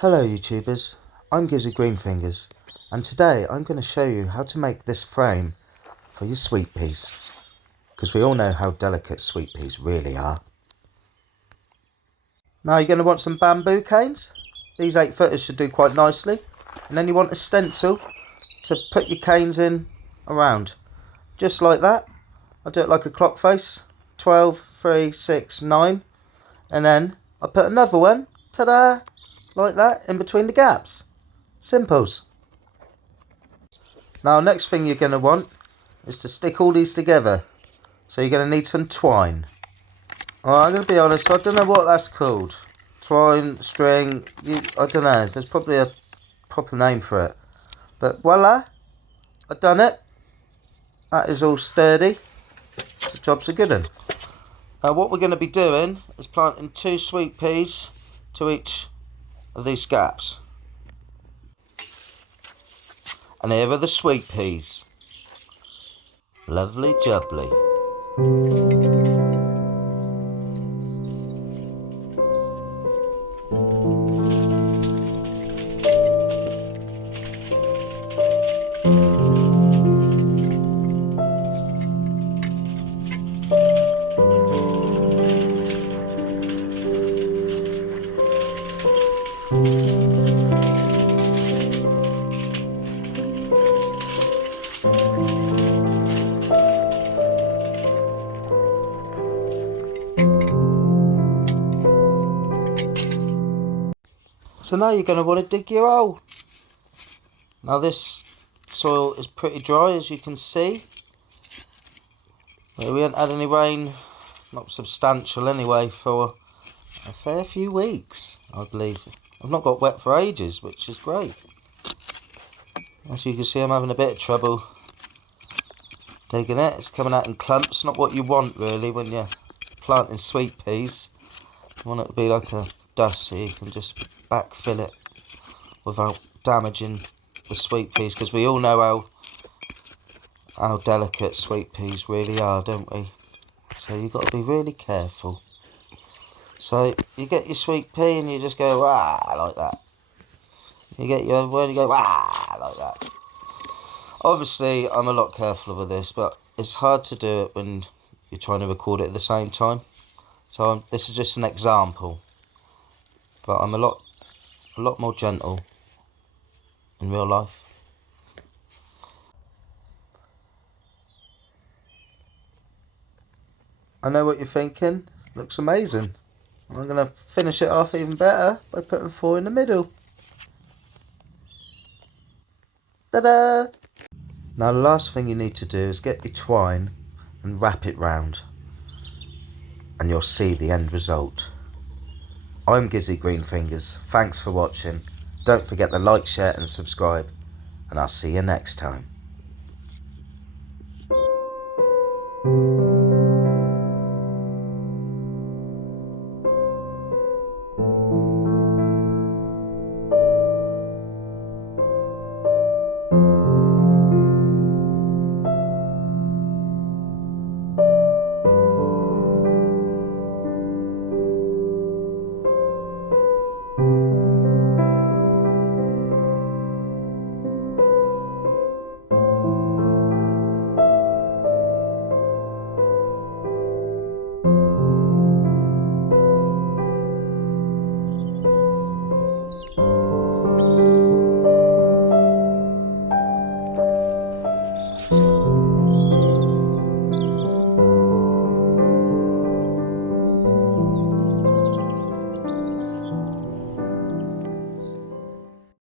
Hello YouTubers, I'm Gizzy Greenfingers and today I'm going to show you how to make this frame for your sweet peas, because we all know how delicate sweet peas really are. Now you're going to want some bamboo canes. These 8-footers should do quite nicely, and then you want a stencil to put your canes in around, just like that. I do it like a clock face, 12, 3, 6, 9, and then I put another one, ta-da, like that, in between the gaps. Simples. Now next thing you're going to want is to stick all these together. So you're going to need some twine. I'm going to be honest, I don't know what that's called. Twine, string, I don't know. There's probably a proper name for it. But voila, I've done it. That is all sturdy. The job's a good one. Now what we're going to be doing is planting 2 sweet peas to each of these gaps. And here are the sweet peas. Lovely jubbly. So now you're going to want to dig your hole. Now this soil is pretty dry, as you can see. We haven't had any rain, not substantial anyway, for a fair few weeks, I believe. I've not got wet for ages, which is great. As you can see, I'm having a bit of trouble digging it. It's coming out in clumps, not what you want really when you're planting sweet peas. You want it to be like a dust so you can just backfill it without damaging the sweet peas, because we all know how delicate sweet peas really are, don't we? So you've got to be really careful. So you get your sweet pea and you just go wah like that. You get your word, you go wah like that. Obviously I'm a lot careful with this, but it's hard to do it when you're trying to record it at the same time. So this is just an example, but I'm a lot more gentle in real life. I know what you're thinking. Looks amazing. I'm going to finish it off even better by putting 4 in the middle. Ta-da! Now the last thing you need to do is get your twine and wrap it round, and you'll see the end result. I'm Gizzy Greenfingers. Thanks for watching. Don't forget to like, share and subscribe, and I'll see you next time.